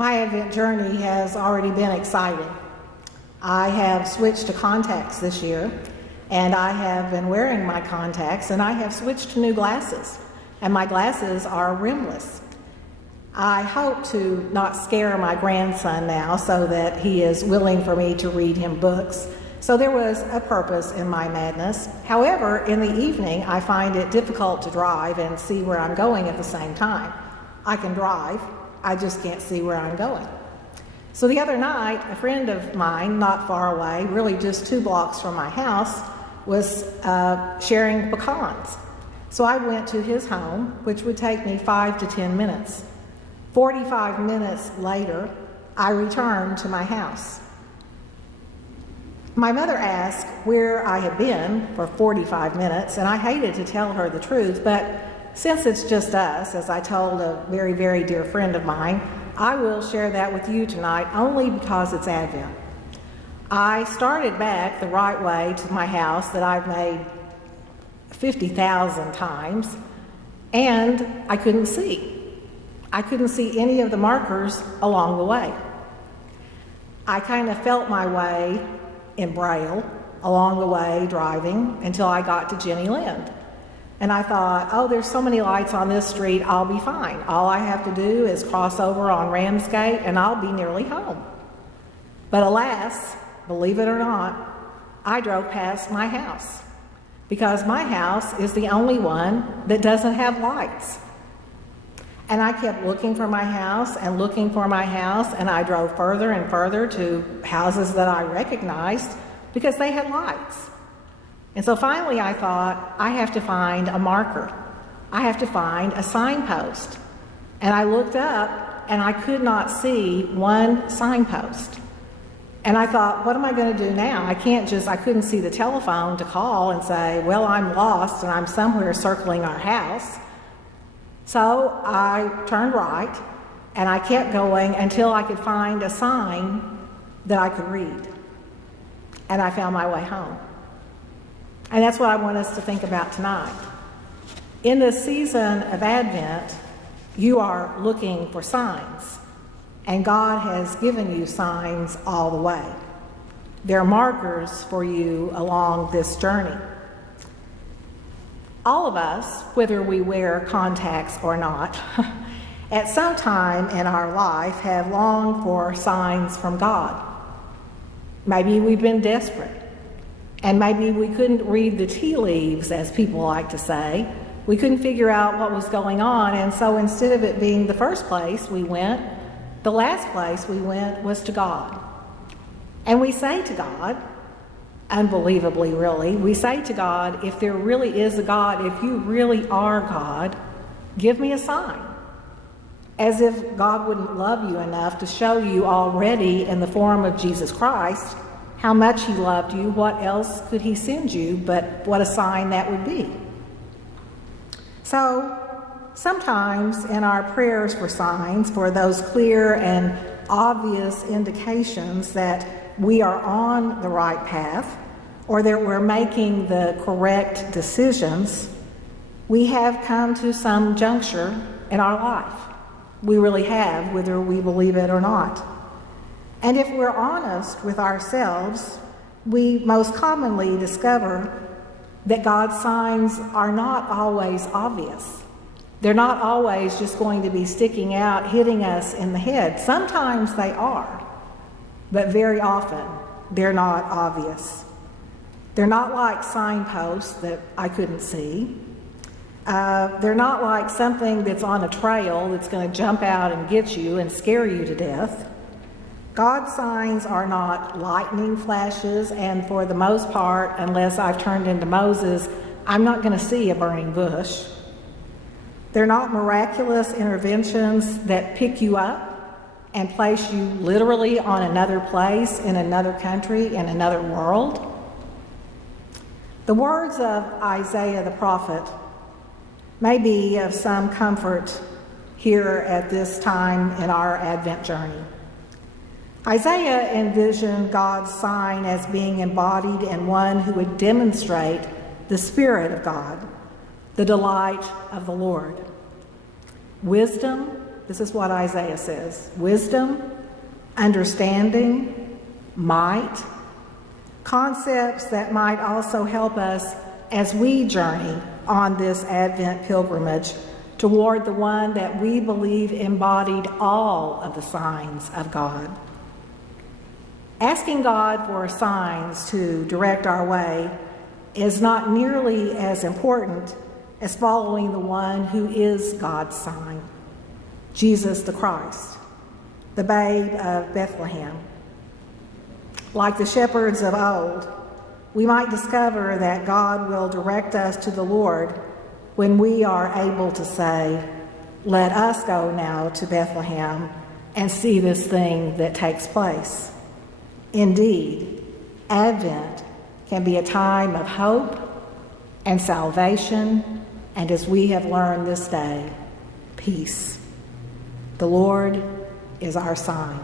My Advent journey has already been exciting. I have switched to contacts this year, and I have been wearing my contacts, and I have switched to new glasses, and my glasses are rimless. I hope to not scare my grandson now so that he is willing for me to read him books. So there was a purpose in my madness. However, in the evening, I find it difficult to drive and see where I'm going at the same time. I can drive, I just can't see where I'm going. So the other night, a friend of mine, not far away, really just 2 blocks from my house, was sharing pecans. So I went to his home, which would take me 5 to 10 minutes. 45 minutes later, I returned to my house. My mother asked where I had been for 45 minutes, and I hated to tell her the truth, but since it's just us, as I told a very, very dear friend of mine, I will share that with you tonight only because it's Advent. I started back the right way to my house that I've made 50,000 times, and I couldn't see. I couldn't see any of the markers along the way. I kind of felt my way in Braille along the way driving until I got to Jenny Lind. And I thought, oh, there's so many lights on this street, I'll be fine. All I have to do is cross over on Ramsgate and I'll be nearly home. But alas, believe it or not, I drove past my house because my house is the only one that doesn't have lights. And I kept looking for my house and looking for my house, and I drove further and further to houses that I recognized because they had lights. And so finally I thought, I have to find a marker. I have to find a signpost. And I looked up and I could not see one signpost. And I thought, what am I going to do now? I couldn't see the telephone to call and say, well, I'm lost and I'm somewhere circling our house. So I turned right and I kept going until I could find a sign that I could read. And I found my way home. And that's what I want us to think about tonight. In this season of Advent, you are looking for signs, and God has given you signs all the way. There are markers for you along this journey. All of us, whether we wear contacts or not, at some time in our life have longed for signs from God. Maybe we've been desperate. And maybe we couldn't read the tea leaves, as people like to say. We couldn't figure out what was going on, and so instead of it being the first place we went, the last place we went was to God. And we say to God, unbelievably really, we say to God, if there really is a God, if you really are God, give me a sign. As if God wouldn't love you enough to show you already in the form of Jesus Christ how much he loved you. What else could he send you but what a sign that would be? So sometimes in our prayers for signs, for those clear and obvious indications that we are on the right path or that we're making the correct decisions, we have come to some juncture in our life. We really have, whether we believe it or not. And if we're honest with ourselves, we most commonly discover that God's signs are not always obvious. They're not always just going to be sticking out, hitting us in the head. Sometimes they are, but very often they're not obvious. They're not like signposts that I couldn't see. They're not like something that's on a trail that's going to jump out and get you and scare you to death. God's signs are not lightning flashes, and for the most part, unless I've turned into Moses, I'm not going to see a burning bush. They're not miraculous interventions that pick you up and place you literally on another place, in another country, in another world. The words of Isaiah the prophet may be of some comfort here at this time in our Advent journey. Isaiah envisioned God's sign as being embodied in one who would demonstrate the Spirit of God, the delight of the Lord. Wisdom, This is what Isaiah says: wisdom, understanding, might, concepts that might also help us as we journey on this Advent pilgrimage toward the one that we believe embodied all of the signs of God. Asking God for signs to direct our way is not nearly as important as following the one who is God's sign, Jesus the Christ, the babe of Bethlehem. Like the shepherds of old, we might discover that God will direct us to the Lord when we are able to say, "Let us go now to Bethlehem and see this thing that takes place." Indeed, Advent can be a time of hope and salvation, and as we have learned this day, peace. The Lord is our sign.